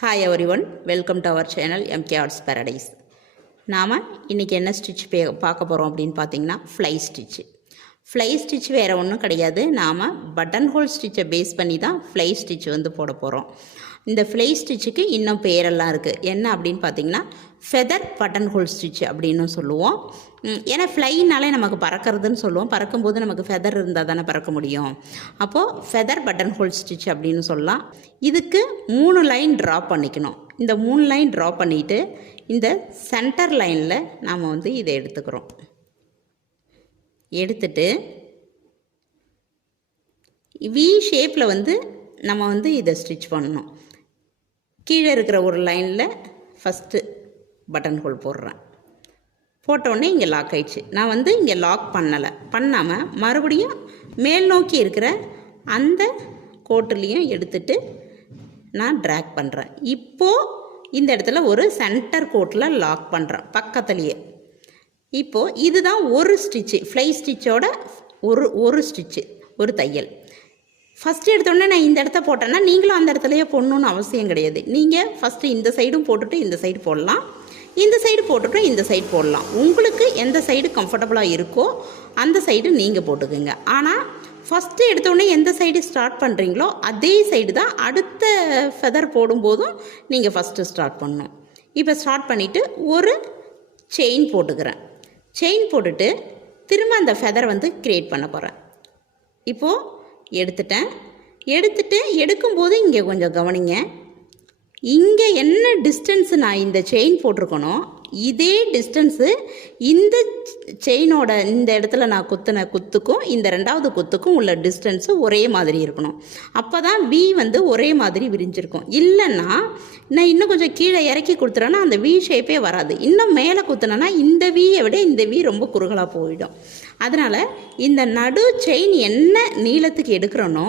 Hi everyone, welcome to our channel MK Arts Paradise. நாம இன்னைக்கு என்ன ஸ்டிட்ச் பார்க்க போறோம் அப்படினு பாத்தீங்கன்னா ஃப்ளை ஸ்டிட்ச். ஃப்ளை ஸ்டிட்ச் வேற ஒண்ணும் கிடையாது. நாம பட்டன் ஹோல் ஸ்டிட்சை பேஸ் பண்ணி தான் ஃப்ளை ஸ்டிட்ச் வந்து போட போறோம். இந்த ஃப்ளை ஸ்டிட்சுக்கு இன்னும் பேரெல்லாம் இருக்குது. என்ன அப்படின்னு பார்த்தீங்கன்னா ஃபெதர் பட்டன் ஹோல் ஸ்டிட்ச் அப்படின்னு சொல்லுவோம். ஏன்னா ஃப்ளைனாலே நமக்கு பறக்கிறதுன்னு சொல்லுவோம். பறக்கும்போது நமக்கு ஃபெதர் இருந்தால் தானே பறக்க முடியும். அப்போது ஃபெதர் பட்டன் ஹோல் ஸ்டிட்ச் அப்படின்னு சொல்லலாம். இதுக்கு 3 லைன் ட்ரா பண்ணிக்கணும். இந்த 3 லைன் ட்ரா பண்ணிவிட்டு இந்த சென்டர் லைனில் நாம் வந்து இதை எடுத்துக்கிறோம். எடுத்துட்டு வி ஷேப்பில் வந்து நம்ம வந்து இதை ஸ்டிச் பண்ணணும். கீழே இருக்கிற ஒரு லைனில் ஃபஸ்ட்டு பட்டன் ஹோல் போடுறேன். போட்டோடனே இங்கே லாக் ஆயிடுச்சு. நான் வந்து இங்கே லாக் பண்ணாமல் மறுபடியும் மேல் நோக்கி இருக்கிற அந்த கோட்டுலேயும் எடுத்துட்டு நான் ட்ராக் பண்ணுறேன். இப்போது இந்த இடத்துல ஒரு சென்டர் கோட்டில் லாக் பண்ணுறேன் பக்கத்துலேயே. இப்போது இதுதான் ஒரு ஸ்டிச்சு, ஃப்ளை ஸ்டிச்சோட ஒரு ஸ்டிச்சு, ஒரு தையல். ஃபஸ்ட்டு எடுத்தோடனே நான் இந்த இடத்த போட்டேன்னா நீங்களும் அந்த இடத்துலையே போடணுன்னு அவசியம் கிடையாது. நீங்கள் ஃபஸ்ட்டு இந்த சைடும் போட்டுட்டு இந்த சைடு போடலாம், இந்த சைடு போட்டுட்டு இந்த சைடு போடலாம். உங்களுக்கு எந்த சைடு கம்ஃபர்டபுளாக இருக்கோ அந்த சைடு நீங்கள் போட்டுக்குங்க. ஆனால் ஃபஸ்ட்டு எடுத்தோடனே எந்த சைடு ஸ்டார்ட் பண்ணுறீங்களோ அதே சைடு தான் அடுத்த ஃபெதர் போடும்போதும் நீங்கள் ஃபஸ்ட்டு ஸ்டார்ட் பண்ணணும். இப்போ ஸ்டார்ட் பண்ணிவிட்டு ஒரு செயின் போட்டுக்கிறேன். செயின் போட்டுட்டு திரும்ப அந்த ஃபெதரை வந்து க்ரியேட் பண்ண போகிறேன். இப்போது எடுத்துட்டு எடுக்கும்போது இங்கே கொஞ்சம் கவனிங்க. இங்கே என்ன டிஸ்டன்ஸு நான் இந்த செயின் போட்டிருக்கணும், இதே டிஸ்டன்ஸு இந்த செயினோட இந்த இடத்துல நான் குத்தின குத்துக்கும் இந்த 2வது குத்துக்கும் உள்ள டிஸ்டன்ஸு ஒரே மாதிரி இருக்கணும். அப்போ தான் வி வந்து ஒரே மாதிரி விரிஞ்சிருக்கும். இல்லைன்னா நான் இன்னும் கொஞ்சம் கீழே இறக்கி கொடுத்துறேன்னா அந்த வி ஷேப்பே வராது. இன்னும் மேலே குத்துனேன்னா இந்த வியை விட இந்த வி ரொம்ப குறுகலாக போயிடும். அதனால் இந்த நடு செயின் என்ன நீளத்துக்கு எடுக்கிறனோ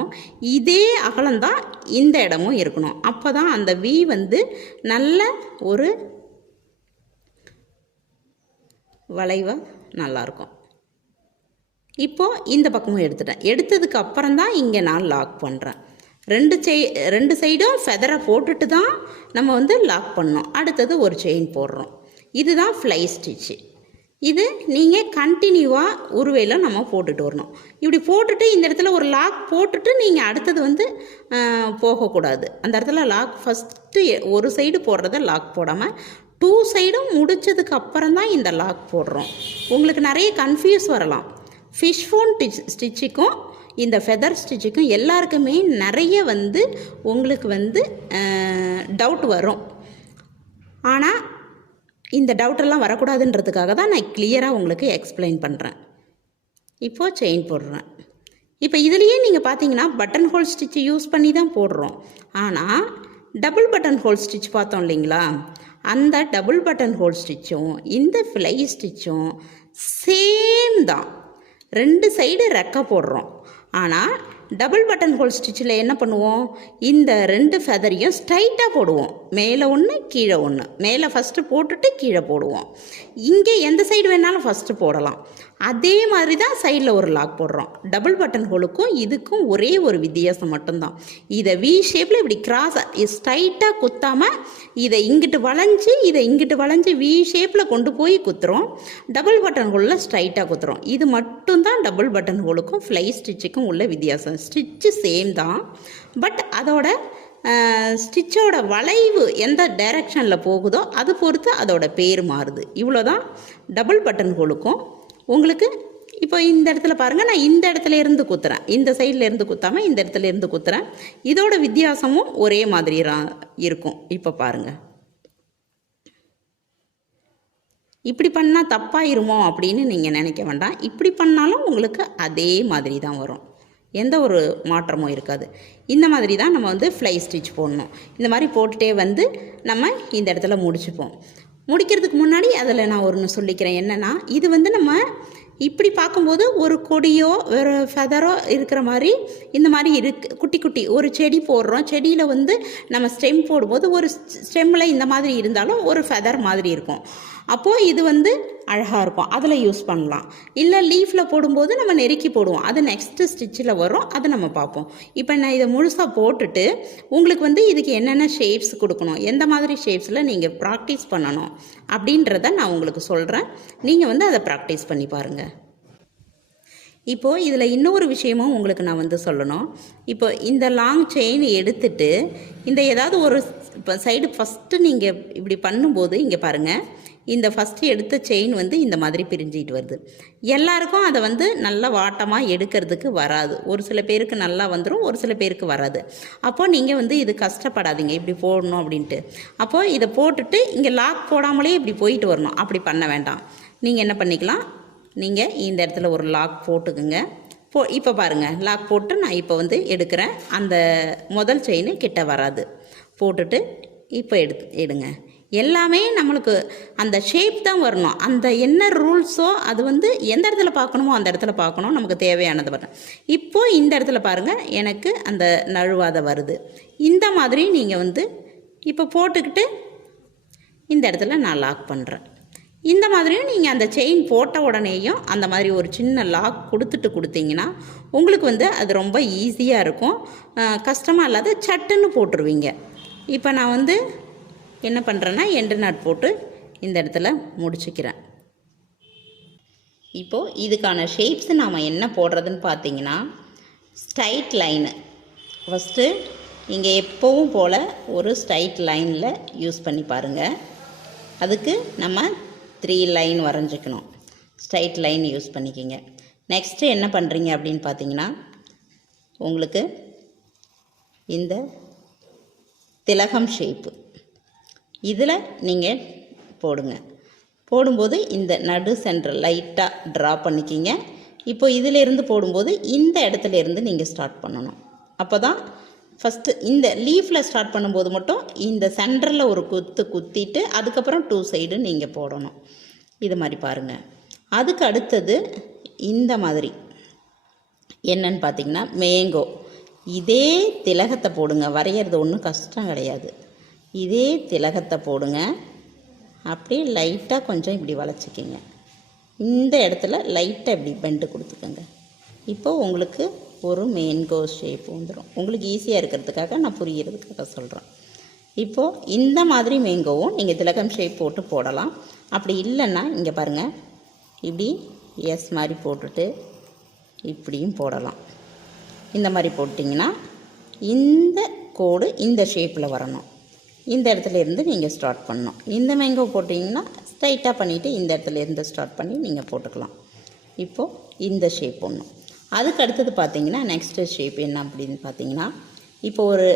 இதே அகலம்தான் இந்த இடமும் இருக்கணும். அப்போ தான் அந்த வி வந்து நல்ல ஒரு வளைவாக நல்லாயிருக்கும். இப்போது இந்த பக்கமும் எடுத்ததுக்கு அப்புறம் தான் இங்கே நான் லாக் பண்ணுறேன். ரெண்டு சைடும் ஃபெதரை போட்டுட்டு தான் நம்ம வந்து லாக் பண்ணோம். அடுத்தது ஒரு செயின் போடுறோம். இதுதான் ஃப்ளை ஸ்டிச்சு. இது நீங்கள் கண்டினியூவாக உருவையில் நம்ம போட்டுட்டு வரணும். இப்படி போட்டுட்டு இந்த இடத்துல ஒரு லாக் போட்டுட்டு நீங்கள் அடுத்தது வந்து போகக்கூடாது. அந்த இடத்துல லாக் ஃபஸ்ட்டு ஒரு சைடு போடுறத லாக் போடாமல் 2 சைடும் முடித்ததுக்கு அப்புறம் தான் இந்த லாக் போடுறோம். உங்களுக்கு நிறைய கன்ஃபியூஸ் வரலாம். ஃபிஷ் ஃபோன் ஸ்டிச்சுக்கும் இந்த ஃபெதர் ஸ்டிச்சுக்கும் எல்லாருக்குமே நிறைய வந்து உங்களுக்கு வந்து டவுட் வரும். ஆனால் இந்த டவுட்டெல்லாம் வரக்கூடாதுன்றதுக்காக தான் நான் கிளியராக உங்களுக்கு எக்ஸ்பிளைன் பண்ணுறேன். இப்போது செயின் போடுறேன். இப்போ இதுலேயே நீங்கள் பார்த்தீங்கன்னா பட்டன் ஹோல் ஸ்டிச்சு யூஸ் பண்ணி தான் போடுறோம். ஆனால் டபுள் பட்டன் ஹோல் ஸ்டிச் பார்த்தோம் இல்லைங்களா, அந்த டபுள் பட்டன் ஹோல் ஸ்டிச்சும் இந்த ஃப்ளை ஸ்டிச்சும் சேம் தான். 2 சைடு ரெக்க போடுறோம். ஆனால் டபுள் பட்டன் ஹோல் ஸ்டிச்சில் என்ன பண்ணுவோம், இந்த 2 ஃபெதரையும் ஸ்ட்ரைட்டாக போடுவோம். மேலே ஒன்று கீழே ஒன்று, மேலே ஃபஸ்ட்டு போட்டுட்டு கீழே போடுவோம். இங்கே எந்த சைடு வேணாலும் ஃபஸ்ட்டு போடலாம். அதே மாதிரி தான் சைடில் ஒரு லாக் போடுறோம். டபுள் பட்டன் ஹோலுக்கும் இதுக்கும் ஒரே ஒரு வித்தியாசம் மட்டும்தான். இதை வி ஷேப்பில் இப்படி கிராஸாக ஸ்ட்ரைட்டாக குத்தாமல் இதை இங்கிட்டு வளைஞ்சி வி ஷேப்பில் கொண்டு போய் குத்துறோம். டபுள் பட்டன் ஹோலில் ஸ்ட்ரைட்டாக குத்துறோம். இது மட்டும்தான் டபுள் பட்டன் ஹோலுக்கும் ஃப்ளை ஸ்டிச்சுக்கும் உள்ள வித்தியாசம். ஸ்டிச்சு சேம் தான், பட் அதோட ஸ்டிச்சோட வளைவு எந்த டைரக்ஷனில் போகுதோ அது பொறுத்து அதோட பேர் மாறுது. இவ்வளோதான் டபுள் பட்டன் ஹோலுக்கும். உங்களுக்கு இப்போ இந்த இடத்துல பாருங்கள், நான் இந்த இடத்துல இருந்து குத்துறேன், இந்த சைடில் இருந்து குத்தாமல் இந்த இடத்துல இருந்து குத்துறேன். இதோட வித்தியாசமும் ஒரே மாதிரி இருக்கும். இப்போ பாருங்கள், இப்படி பண்ணால் தப்பாயிருமோ அப்படின்னு நீங்கள் நினைக்க வேண்டாம். இப்படி பண்ணாலும் உங்களுக்கு அதே மாதிரி தான் வரும், எந்த ஒரு மாற்றமும் இருக்காது. இந்த மாதிரி தான் நம்ம வந்து ஃப்ளை ஸ்டிச் போடணும். இந்த மாதிரி போட்டுகிட்டே வந்து நம்ம இந்த இடத்துல முடிச்சுப்போம். முடிக்கிறதுக்கு முன்னாடி அதில் நான் ஒன்று சொல்லிக்கிறேன். என்னென்னா, இது வந்து நம்ம இப்படி பார்க்கும்போது ஒரு கொடியோ ஒரு ஃபெதரோ இருக்கிற மாதிரி இந்த மாதிரி குட்டி ஒரு செடி போடுறோம். செடியில் வந்து நம்ம ஸ்டெம் போடும்போது ஒரு ஸ்டெம்மில் இந்த மாதிரி இருந்தாலும் ஒரு ஃபெதர் மாதிரி இருக்கும். அப்போது இது வந்து அழகாக இருக்கும், அதில் யூஸ் பண்ணலாம். இல்லை லீஃபில் போடும்போது நம்ம நெருக்கி போடுவோம், அது நெக்ஸ்ட்டு ஸ்டிச்சில் வரும், அதை நம்ம பார்ப்போம். இப்போ நான் இதை முழுசாக போட்டுட்டு உங்களுக்கு வந்து இதுக்கு என்னென்ன ஷேப்ஸ் கொடுக்கணும், எந்த மாதிரி ஷேப்ஸில் நீங்கள் ப்ராக்டிஸ் பண்ணணும் அப்படின்றத நான் உங்களுக்கு சொல்கிறேன். நீங்கள் வந்து அதை ப்ராக்டிஸ் பண்ணி பாருங்கள். இப்போது இதில் இன்னொரு விஷயமும் உங்களுக்கு நான் வந்து சொல்லணும். இப்போ இந்த லாங் செயின் எடுத்துட்டு இந்த ஏதாவது ஒரு இப்போ சைடு ஃபஸ்ட்டு நீங்கள் இப்படி பண்ணும்போது இங்கே பாருங்கள், இந்த ஃபஸ்ட்டு எடுத்த செயின் வந்து இந்த மாதிரி பிரிஞ்சிட்டு வருது. எல்லாருக்கும் அதை வந்து நல்லா வாட்டமாக எடுக்கிறதுக்கு வராது. ஒரு சில பேருக்கு நல்லா வந்துடும், ஒரு சில பேருக்கு வராது. அப்போது நீங்கள் வந்து இது கஷ்டப்படாதீங்க இப்படி போடணும் அப்படின்ட்டு. அப்போது இதை போட்டுட்டு இங்கே லாக் போடாமலே இப்படி போயிட்டு வரணும், அப்படி பண்ண வேண்டாம். நீங்கள் என்ன பண்ணிக்கலாம், நீங்கள் இந்த இடத்துல ஒரு லாக் போட்டுக்குங்க. இப்போ பாருங்கள், லாக் போட்டு நான் இப்போ வந்து எடுக்கிறேன். அந்த முதல் செயின் கிட்ட வராது, போட்டுட்டு இப்போ எடுங்க. எல்லாமே நம்மளுக்கு அந்த ஷேப் தான் வரணும். அந்த என்ன ரூல்ஸோ அது வந்து எந்த இடத்துல பார்க்கணுமோ அந்த இடத்துல பார்க்கணும், நமக்கு தேவையானது வரணும். இப்போது இந்த இடத்துல பாருங்கள், எனக்கு அந்த நழுவாத வருது. இந்த மாதிரி நீங்கள் வந்து இப்போ போட்டுக்கிட்டு இந்த இடத்துல நான் லாக் பண்ணுறேன். இந்த மாதிரியும் நீங்கள் அந்த செயின் போட்ட உடனேயும் அந்த மாதிரி ஒரு சின்ன லாக் கொடுத்தீங்கன்னா உங்களுக்கு வந்து அது ரொம்ப ஈஸியாக இருக்கும், கஷ்டமாக இல்லாத சட்டுன்னு போட்டுருவீங்க. இப்போ நான் வந்து என்ன பண்ணுறேன்னா எண்டு நாட் போட்டு இந்த இடத்துல முடிச்சுக்கிறேன். இப்போது இதுக்கான ஷேப்ஸ் நாம் என்ன போடுறதுன்னு பார்த்தீங்கன்னா, ஸ்ட்ரைட் லைனு ஃபஸ்ட்டு இங்கே எப்போவும் போல் ஒரு ஸ்ட்ரைட் லைனில் யூஸ் பண்ணி பாருங்கள். அதுக்கு நம்ம 3 லைன் வரைஞ்சிக்கணும். ஸ்ட்ரைட் லைன் யூஸ் பண்ணிக்கிங்க. நெக்ஸ்ட்டு என்ன பண்ணுறீங்க அப்படின்னு பார்த்தீங்கன்னா, உங்களுக்கு இந்த திலகம் ஷேப்பு இதில் நீங்கள் போடுங்க. போடும்போது இந்த நடு சென்டர் லைட்டாக ட்ரா பண்ணிக்கிங்க. இப்போ இதிலேருந்து போடும்போது இந்த இடத்துலேருந்து நீங்கள் ஸ்டார்ட் பண்ணணும். அப்போ தான் ஃபஸ்ட்டு இந்த லீஃபில் ஸ்டார்ட் பண்ணும்போது மட்டும் இந்த சென்டரில் ஒரு குத்திட்டு அதுக்கப்புறம் 2 சைடு நீங்கள் போடணும். இது மாதிரி பாருங்கள். அதுக்கு அடுத்தது இந்த மாதிரி என்னன்னு பார்த்தீங்கன்னா மேங்கோ. இதே திலகத்தை போடுங்க, வரைகிறது ஒன்றும் கஷ்டம் கிடையாது. இதே திலகத்தை போடுங்க, அப்படியே லைட்டாக கொஞ்சம் இப்படி வளைச்சிக்கிங்க. இந்த இடத்துல லைட்டாக இப்படி பெண்டு கொடுத்துக்கோங்க. இப்போது உங்களுக்கு ஒரு மேங்கோ ஷேப் வந்துடும். உங்களுக்கு ஈஸியாக இருக்கிறதுக்காக நான் புரிகிறதுக்காக சொல்கிறேன். இப்போது இந்த மாதிரி மேங்கோவும் நீங்கள் திலகம் ஷேப் போட்டு போடலாம். அப்படி இல்லைன்னா இங்கே பாருங்கள், இப்படி எஸ் மாதிரி போட்டுட்டு இப்படியும் போடலாம். இந்த மாதிரி போட்டிங்கன்னா இந்த கோடு இந்த ஷேப்பில் வரணும். இந்த இடத்துல இருந்து நீங்கள் ஸ்டார்ட் பண்ணணும். இந்த மேங்கோ போட்டிங்கன்னா ஸ்ட்ரைட்டாக பண்ணிவிட்டு இந்த இடத்துல இருந்து ஸ்டார்ட் பண்ணி நீங்கள் போட்டுக்கலாம். இப்போது இந்த ஷேப் ஒன்றும். அதுக்கு அடுத்தது பார்த்தீங்கன்னா நெக்ஸ்ட்டு ஷேப் என்ன அப்படின்னு பார்த்தீங்கன்னா, இப்போ ஒரு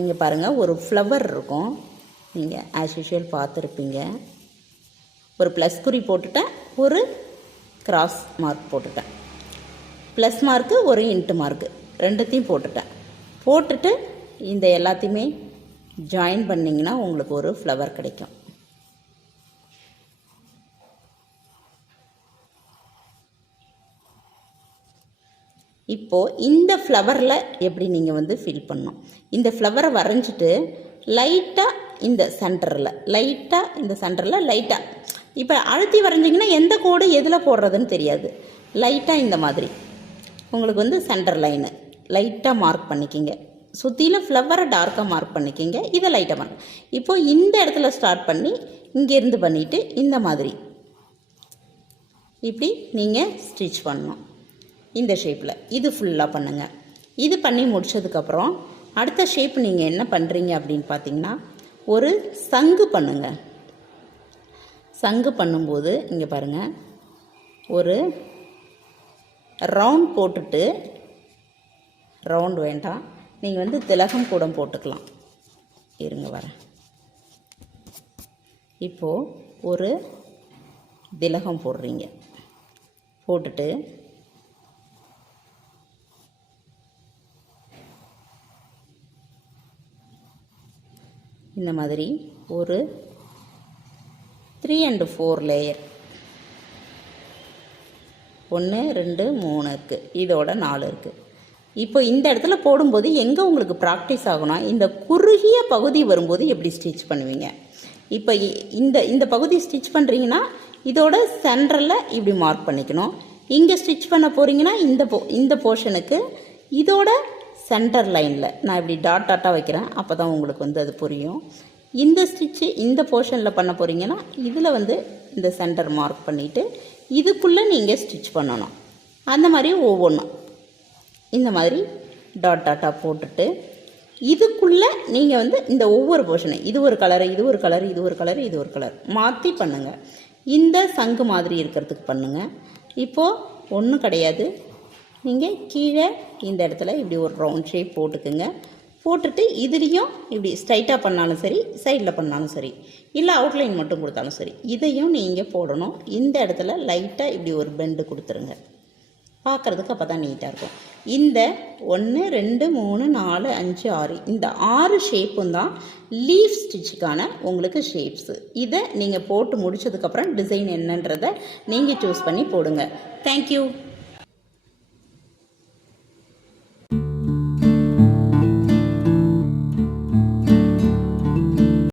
இங்கே பாருங்கள், ஒரு ஃப்ளவர் இருக்கும். நீங்கள் ஆஸ் யூஷுவல் பார்த்துருப்பீங்க. ஒரு ப்ளஸ் குறி போட்டுட்டேன், ஒரு கிராஸ் மார்க் போட்டுட்டேன். ப்ளஸ் மார்க்கு ஒரு இன்ட்டு மார்க்கு ரெண்டுத்தையும் போட்டுட்டு இந்த எல்லாத்தையுமே ஜாயின் பண்ணிங்கன்னா உங்களுக்கு ஒரு ஃப்ளவர் கிடைக்கும். இப்போது இந்த ஃப்ளவரில் எப்படி நீங்கள் வந்து ஃபில் பண்ணணும். இந்த ஃப்ளவரை வரைஞ்சிட்டு லைட்டாக இந்த சென்டரில் லைட்டாக இப்போ அழுத்தி வரைஞ்சிங்கன்னா எந்த கோடு எதில் போடுறதுன்னு தெரியாது. லைட்டாக இந்த மாதிரி உங்களுக்கு வந்து சென்டர் லைனு லைட்டாக மார்க் பண்ணிக்கிங்க. சுற்றிலும் ஃப்ளவரை டார்க்காக மார்க் பண்ணிக்கிங்க. இதை லைட்டாக மார்க். இப்போது இந்த இடத்துல ஸ்டார்ட் பண்ணி இங்கேருந்து பண்ணிவிட்டு இந்த மாதிரி இப்படி நீங்கள் ஸ்டிச் பண்ணணும். இந்த ஷேப்பில் இது ஃபுல்லாக பண்ணுங்கள். இது பண்ணி முடித்ததுக்கப்புறம் அடுத்த ஷேப் நீங்கள் என்ன பண்ணுறீங்க அப்படின்னு பார்த்தீங்கன்னா, ஒரு சங்கு பண்ணுங்கள். சங்கு பண்ணும்போது இங்கே பாருங்கள், ஒரு ரவுண்ட் போட்டுட்டு, ரவுண்ட் வேண்டாம், நீங்கள் வந்து திலகம் கூட போட்டுக்கலாம். இருங்க வரேன். இப்போது ஒரு திலகம் போடுறீங்க. போட்டுட்டு இந்த மாதிரி ஒரு 3 and 4 லேயர் 1 2 3 இருக்குது, இதோட 4 இருக்குது. இப்போ இந்த இடத்துல போடும்போது எங்கே உங்களுக்கு ப்ராக்டிஸ் ஆகணும், இந்த குறுகிய பகுதி வரும்போது எப்படி ஸ்டிச் பண்ணுவீங்க. இப்போ இந்த பகுதி ஸ்டிச் பண்ணுறீங்கன்னா இதோட சென்டரில் இப்படி மார்க் பண்ணிக்கணும். இங்கே ஸ்டிச் பண்ண போகிறீங்கன்னா இந்த போர்ஷனுக்கு இதோட சென்டர் லைனில் நான் இப்படி டாட் டாட்டாக வைக்கிறேன். அப்போ தான் உங்களுக்கு வந்து அது புரியும். இந்த ஸ்டிச்சு இந்த போர்ஷனில் பண்ண போகிறீங்கன்னா இதில் வந்து இந்த சென்டர் மார்க் பண்ணிவிட்டு இதுக்குள்ளே நீங்கள் ஸ்டிச் பண்ணணும். அந்த மாதிரி ஒவ்வொன்றும் இந்த மாதிரி டாட் டாட்டாக போட்டுட்டு இதுக்குள்ளே நீங்கள் வந்து இந்த ஒவ்வொரு போர்ஷனை இது ஒரு கலரு, இது ஒரு கலர், இது ஒரு கலர், இது ஒரு கலர் மாற்றி பண்ணுங்கள். இந்த சங்கு மாதிரி இருக்கிறதுக்கு பண்ணுங்கள். இப்போது ஒன்றும் கிடையாது. நீங்கள் கீழே இந்த இடத்துல இப்படி ஒரு ரவுண்ட் ஷேப் போட்டுக்குங்க. போட்டுட்டு இதுலேயும் இப்படி ஸ்ட்ரைட்டாக பண்ணாலும் சரி, சைடில் பண்ணாலும் சரி, இல்லை அவுட்லைன் மட்டும் கொடுத்தாலும் சரி, இதையும் நீங்கள் போடணும். இந்த இடத்துல லைட்டாக இப்படி ஒரு பெண்டு கொடுத்துருங்க. பார்க்குறதுக்கு அப்போ தான் நீட்டாக இருக்கும். இந்த 1 2 3 4 5 6 இந்த 6 ஷேப்பும் தான் லீஃப் ஸ்டிச்சுக்கான உங்களுக்கு ஷேப்ஸு. இதை நீங்கள் போட்டு முடித்ததுக்கப்புறம் டிசைன் என்னன்றதை நீங்கள் சூஸ் பண்ணி போடுங்க. தேங்க்யூ.